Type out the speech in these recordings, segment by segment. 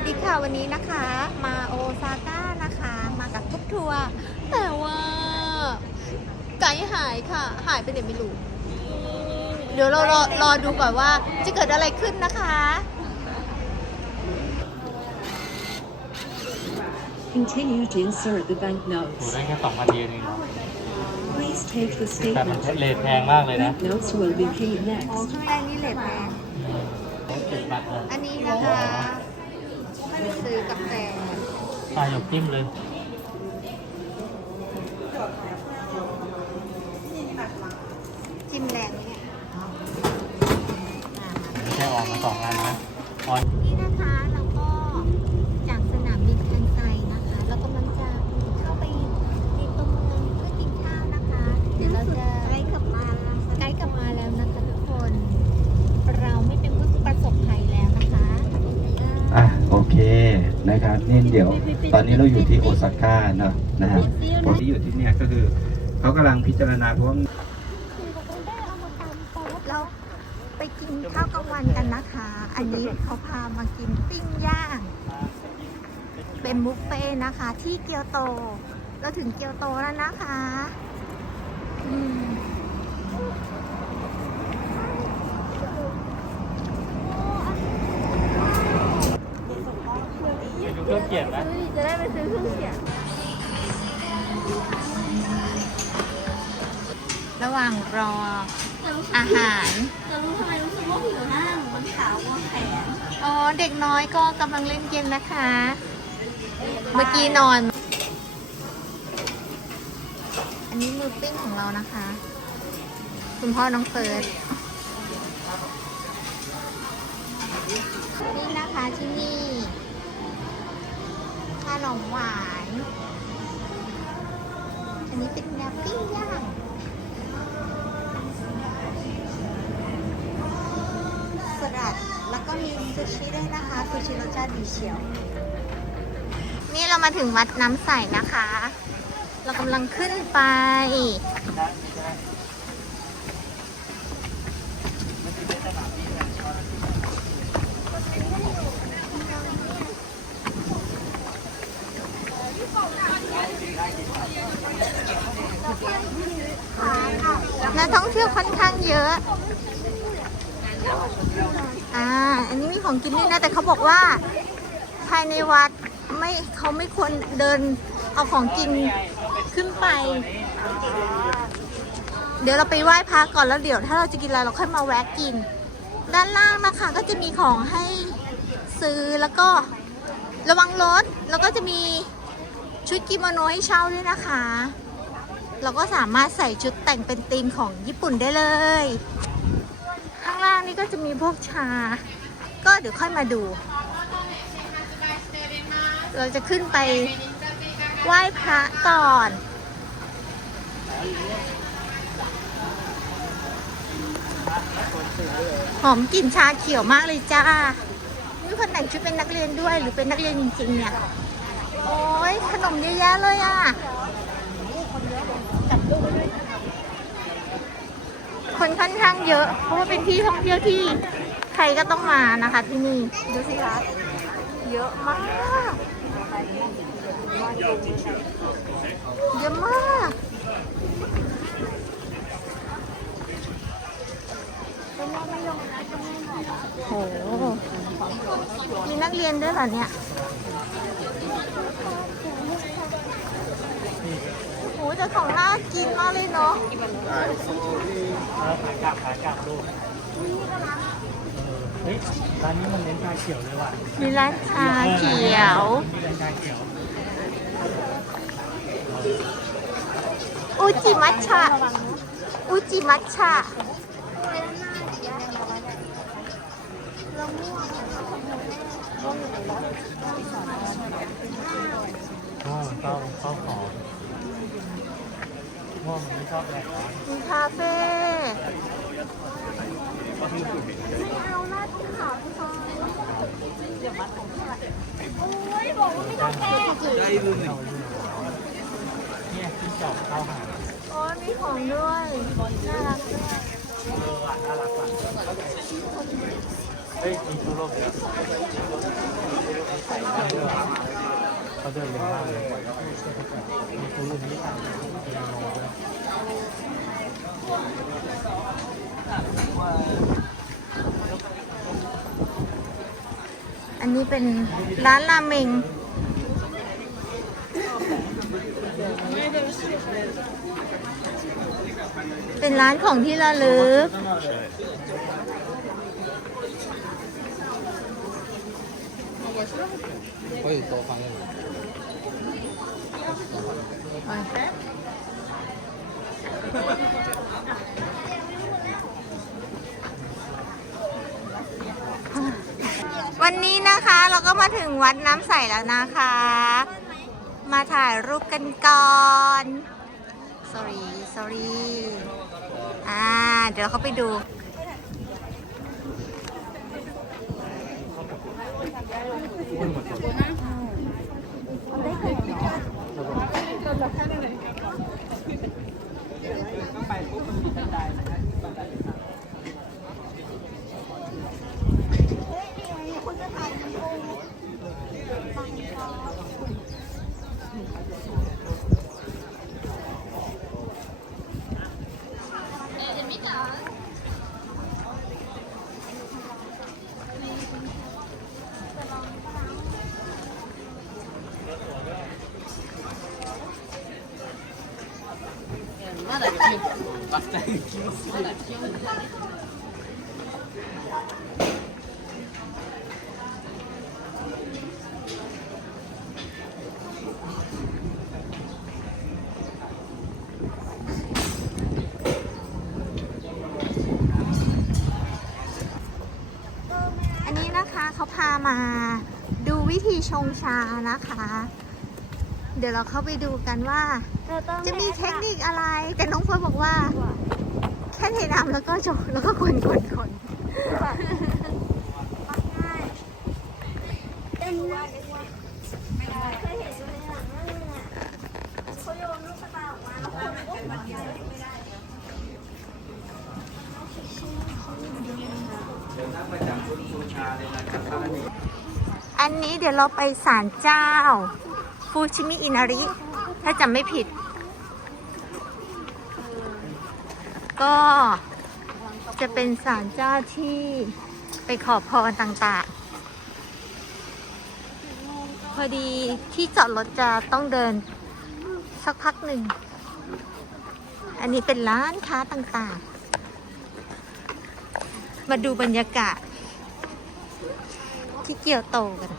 สดีค่ะวันนี้นะคะ มาโอซาก้านะคะ มากับกรุ๊ปทัวร์แต่ว่าไกด์หายค่ะ หายไปไหนไม่รู้เดี๋ยวเรารอรอดูก่อนว่าจะเกิดอะไรขึ้นนะคะ Continue to insert the โห banknotes. ได้แค่สองนาทีเอง Please take the แต่มัน statement. เลทแพงมากเลยนะ Banknotes will be paid โอ้ next. ข้างในนี่เลทแพงติดบัตรเลยอันนี้นะคะ ซื้อกับแต่ปลาหยกจิ้มเลยจิ้มแรงเนี่ยไม่ใช่ออกมาสองอันนะออน นี่นะคะเราก็จากสนามบินคันไซนะคะเรากำลังจะเข้าไปในตัวเมืองเพื่อกินข้าวนะคะ เดี๋ยวเราจะไกด์กลับมาไกด์กลับมาแล้วนะคะทุกคน เราไม่เป็นผู้ประสบภัยแล้วนะคะ อะโอเค นะครับนี่เดี๋ยวตอนนี้เราอยู่ที่โอซาก้าเนอะนะฮะที่อยู่ที่เนี่ยก็คือเขากำลังพิจารณาเพราะว่าเราไปกินข้าวกลางวันกันนะคะ อันนี้เขาพามากินปิ้งย่าง เป็นบุฟเฟ่ต์นะคะ ที่เกียวโต เราถึงเกียวโตแล้วนะคะ อืม ไปดูเครื่องเขียนไหมจะได้ไปซื้อเครื่องเสียงระหว่างรออาหาร จะรู้ทำไมรู้สึกว่าผิวหน้าหนูมันขาวกว่าแขนอ๋อ เด็กน้อยก็กำลังเล่นเกมนะคะ เมื่อกี้นอน อันนี้มือปิ้งของเรานะคะ คุณพ่อน้องเฟิร์สนี่นะคะที่นี่ข นมหวาน อันนี้เป็นแนวปิ้งย่างสลัด แล้วก็มีซูชิด้วยนะคะ ซูชิรสชาติดีเชียว นี่เรามาถึงวัดน้ำใสนะคะ เรากำลังขึ้นไป นักท่องเที่ยวค่อนข้างเยอะ อันนี้มีของกินด้วยนะ แต่เขาบอกว่าภายในวัดไม่เขาไม่ควรเดินเอาของกินขึ้นไป เดี๋ยวเราไปไหว้พระก่อนแล้วเดี๋ยว ถ้าเราจะกินอะไรเราค่อยมาแวะกิน ด้านล่างนะคะก็จะมีของให้ซื้อแล้วก็ระวังรถแล้วก็จะมีชุดกิโมโนให้เช่าด้วยนะคะ เราก็สามารถใส่ชุดแต่งเป็นธีมของญี่ปุ่นได้เลย ข้างล่างนี่ก็จะมีพวกชา ก็เดี๋ยวค่อยมาดู เราจะขึ้นไปไหว้พระก่อน หอมกลิ่นชาเขียวมากเลยจ้ามีคนแต่งชุดเป็นนักเรียนด้วยหรือเป็นนักเรียนจริง ๆ เนี่ย โอ้ยขนมเยอะแยะเลยอะคนค่อนข้างเยอะ เพราะว่าเป็นที่ท่องเที่ยวที่ รก็ต้องมานะคะที่นี่ ดูสิคะ เยอะมาก เยอะมาก โห มีนักเรียนด้วยเหรอเนี่ยโหแต่ของน่ากินมากเลยเนาะแล้วขากลับขากลับลูกเฮ้ยร้านนี้มันเน้นชาเขียวเลยว่ะมีร้านชาเขียว มีร้านชาเขียวอุจิมัทฉะอุจิมัทฉะอ๋อเต้าเต้าของว่ามันไม่ชอบแหลกร้านมีคาเฟ่ เนี่ยขึ้นจอบเข้าหาโอ้ยมีของด้วยน่ารักด้วยเออว่ะน่ารักว่ะเฮ้ยมีชูโรเบียร์เขาเดินเร็วมากเลยมีตัวรุ่นนี้อะเป็นโมด้วย อันนี้เป็นร้านราเมงเป็นร้านของที่ระลึกเฮ้ยโตฟังเลย วันนี้นะคะ เราก็มาถึงวัดน้ำใสแล้วนะคะ มาถ่ายรูปกันก่อน sorry sorry อ่า เดี๋ยวเราเข้าไปดู อันนี้นะคะเขาพามาดูวิธีชงชานะคะ เดี๋ยวเราเข้าไปดูกันว่า จะมีเทคนิคอะไร แต่น้องเฟิร์นบอกว่า แค่เทน้ำแล้วก็ชงแล้วก็คนคนคนเป็นว่าเคยเห็นอยู่ในหนังนั่นแหละเขาโยนลูกกระตาออกมาแล้วคนมันก็หัวใจไม่ได้อันนี้เดี๋ยวเราไปศาลเจ้า ฟูชิมิอินาริ ถ้าจำไม่ผิด ก็จะเป็นศาลเจ้าที่ไปขอพรต่างๆ พอดีที่จอดรถจะต้องเดินสักพักหนึ่ง อันนี้เป็นร้านค้าต่างๆ มาดูบรรยากาศที่เกียวโตกัน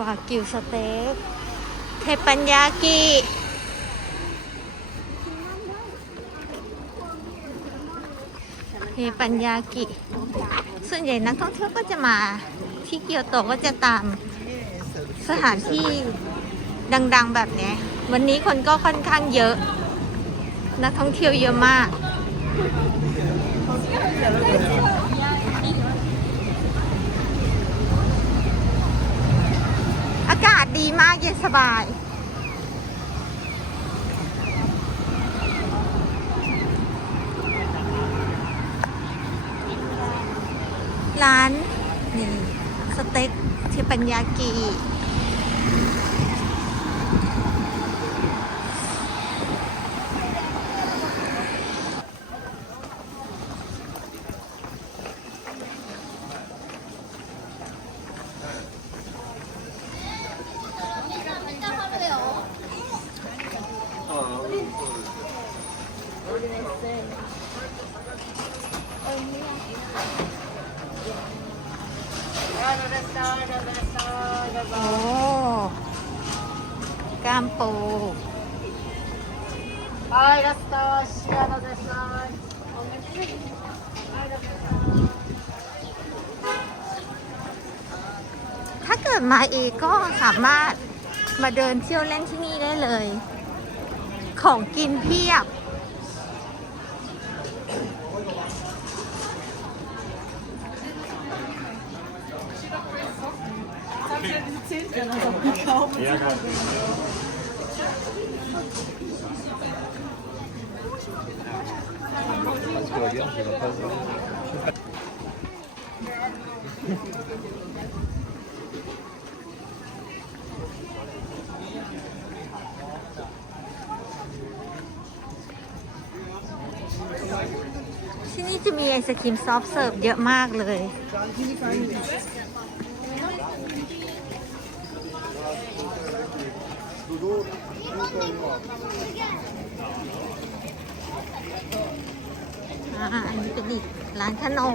วากิวสเต็กเทปัญญากิเทปัญญากิ ส่วนใหญ่นักท่องเที่ยวก็จะมาที่เกียวโตก็จะตามสถานที่ดัง ๆ แบบนี้ วันนี้คนก็ค่อนข้างเยอะ นักท่องเที่ยวเยอะมาก อากาศ ดีมากเย็นสบาย ร้านนี่สเต็กเทปัญญากี โอ้ก้มโป้ไปล้ามปูถ้าเกิดมาอีกก็สามารถมาเดินเที่ยวเล่นที่นี่ได้เลย ของกินเพียบ เที่นี่จะมีไอศครีมซอฟต์เสิร์ฟเยอะมากเลย อ่าอันนี้เป็นอีกร้านขนม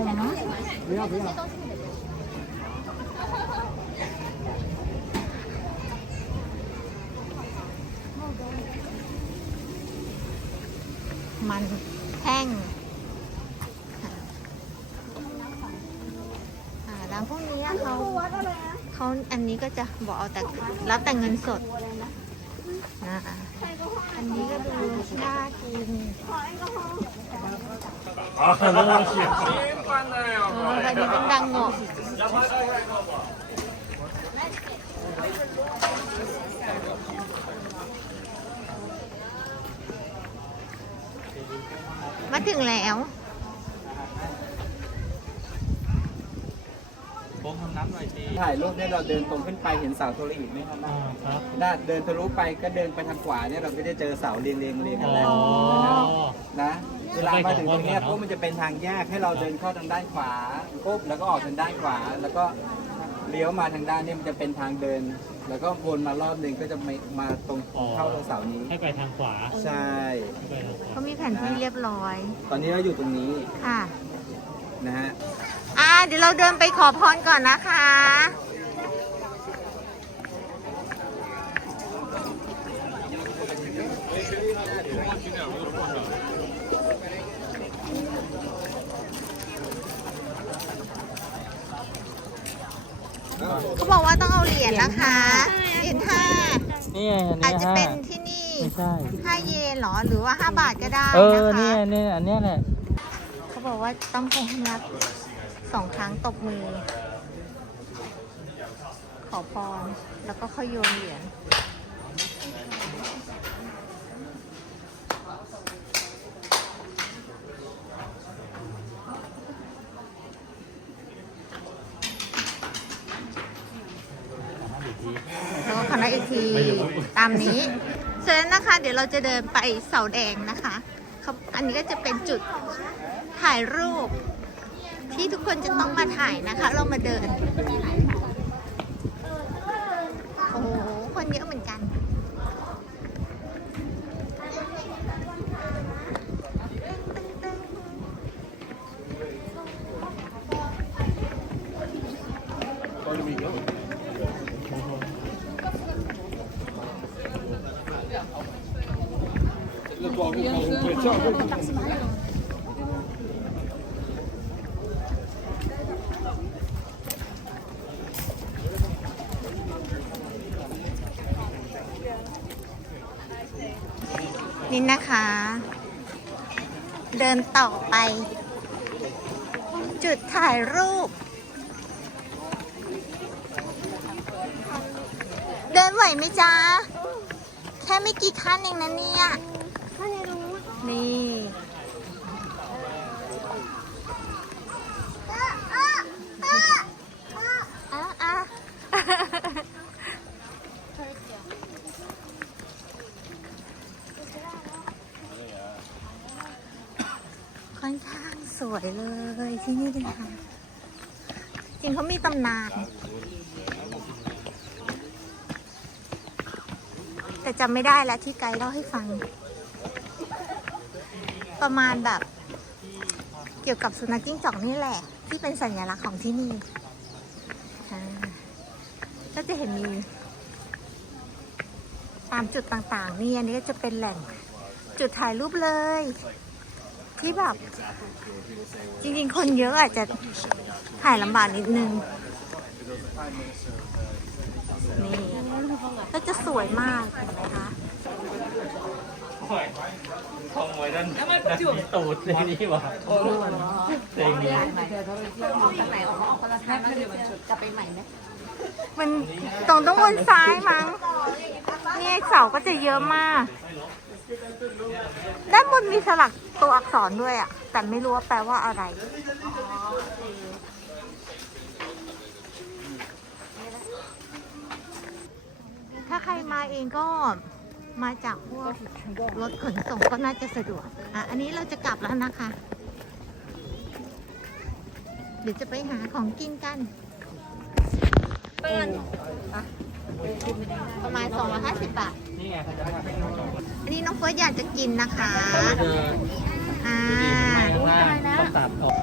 มันแห้งอ่าร้านพวกนี้เขาเขาอันนี้ก็จะบอกเอาแต่รับแต่เงินสด อันนี้ก็ดูน่ากินขอแอลกอฮอล์เอออันนี้เป็นดังโงะมาถึงแล้ว ถ่ายรูปเนี่ยเราเดินตรงขึ้นไปเห็นเสาโทรอีกไหมครับอ่าครับน่าเดินทะลุไปก็เดินไปทางขวาเนี่ยเราไม่ได้เจอเสาเรียงเรียงเรียงกันแล้วอ๋อนะเวลามาถึงตรงเนี้ยปุ๊บมันจะเป็นทางแยกให้เราเดินเข้าทางด้านขวาปุ๊บแล้วก็ออกทางด้านขวา แล้วก็เลี้ยวมาทางด้านนี้มันจะเป็นทางเดิน แล้วก็วนมารอบหนึ่งก็จะมามาตรงอ๋อ เข้าตรงเสานี้ ให้ไปทางขวาใช่ ให้ไปทางขวา เขามีแผนที่เรียบร้อยตอนนี้เราอยู่ตรงนี้ค่ะ นะฮะ อ่าเดี๋ยวเราเดินไปขอพรก่อนนะคะ เขาบอกว่าต้องเอาเหรียญนะคะ เหรียญห้านี่ไงอันอาจนี้จะห้าเป็นที่นี่ไม่ใช่ ห้าเยนเหรอ หรือว่าห้าบาทก็ได้เออ นะคะเนี่ยเนี่ยอันเนี้ยแหละ เขาบอกว่าต้องคงนับ สองครั้งตบมือ ขอพร แล้วก็ค่อยโยนเหรียญแล้วก็คณะอีกทีตามนี้ฉะนั้นนะคะ เดี๋ยวเราจะเดินไปเสาแดงนะคะ อันนี้ก็จะเป็นจุดถ่ายรูป ที่ทุกคนจะต้องมาถ่ายนะคะ เรามาเดิน โอ้โห คนเยอะเหมือนกันนี่ นะคะ เดินต่อไป จุดถ่ายรูป เดินไหวไหมจ๊ะ แค่ไม่กี่ขั้นเองนะเนี่ยถ้าในรู้ นี่ อะอะ ค่อนข้าง สวยเลยที่นี่เลยค่ะจริงเขามีตำนาน แต่จำไม่ได้แล้วที่ไกด์เล่าให้ฟัง ประมาณแบบ เกี่ยวกับสุนัขจิ้งจอกนี่แหละ ที่เป็นสัญลักษณ์ของที่นี่ ก็จะเห็นมี ตามจุดต่างๆ นี่อันนี้ก็จะเป็นแหล่งจุดถ่ายรูปเลย ที่แบบ จริงๆ คนเยอะอาจจะถ่ายลำบากนิดนึง นี่ก็จะสวยมากเห็นไหมคะทองไว้ด้านด้านตูดเลยนี่หว่าเต็งนี้มันตรงต้องบนซ้ายมั้งเนี่ยเสาก็จะเยอะมาก ด้านบนมีสลักตัวอักษรด้วยอะ แต่ไม่รู้ว่าแปลว่าอะไรถ้าใครมาเองก็มาจากพวกรถขนส่งก็น่าจะสะดวก อะ อันนี้เราจะกลับแล้วนะคะ เดี๋ยวจะไปหาของกินกันเปิ้ลประมาณ 250 บาท นี่ไงเขาจะให้อันนี้น้องเฟิร์สอยากจะกินนะคะเจออ่าต้องตัดออก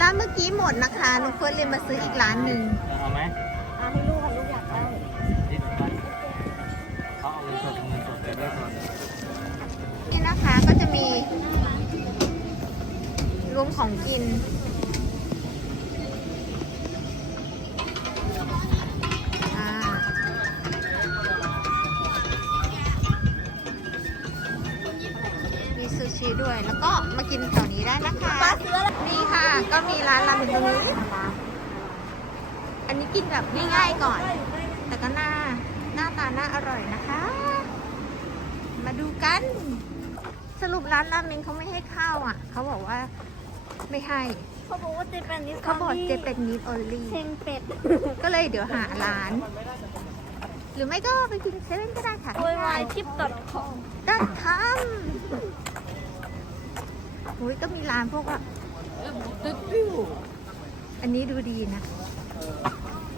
ร้านเมื่อกี้หมดนะคะน้องเฟิร์สเลยมาซื้ออีกร้านหนึ่งเอาไหมเอาให้ลูกค่ะลูก มี รวมของกินอ่ามีซูชิด้วย แล้วก็มากินแถวนี้ได้นะคะป้าซื้ออะไรนี่ค่ะ ก็มีร้านราเมงตรงนี้ อันนี้กินแบบง่ายๆก่อน แต่ก็หน้าหน้าตาน่าอร่อยนะคะ มาดูกัน สรุปร้านราเมงเขาไม่ให้เข้าอะ เขาบอกว่าไม่ให้ เขาบอกว่าเจแปนนิสเขาบอกเจเป็นนิดออลลี่เชงเป็ดก็เลยเดี๋ยวหาร้าน หรือไม่ก็ไปกินเซเว่นก็ได้ค่ะโวยวายทิป .com ดัดคำอุ้ยก็มีร้านพวกว่าอันนี้ดูดีนะ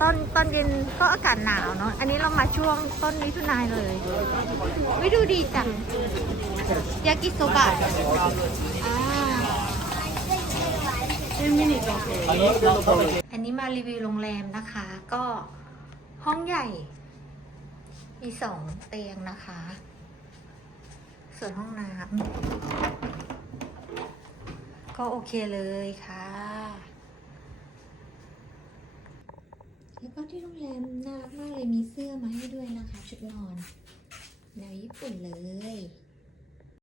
ตอนตอนเย็นก็อากาศหนาวเนาะ อันนี้เรามาช่วงต้นมิถุนายนเลยวิดูดีจัง ยากิโซบะอ่าอันนี้เราต้องไปอันนี้มารีวิวโรงแรมนะคะ ก็ห้องใหญ่ มีสองเตียงนะคะ ส่วนห้องน้ำก็โอเคเลยค่ะ แล้วก็ที่โรงแรมน่ารักมากเลยมีเสื้อมาให้ด้วยนะคะ ชุดนอนแนวญี่ปุ่นเลย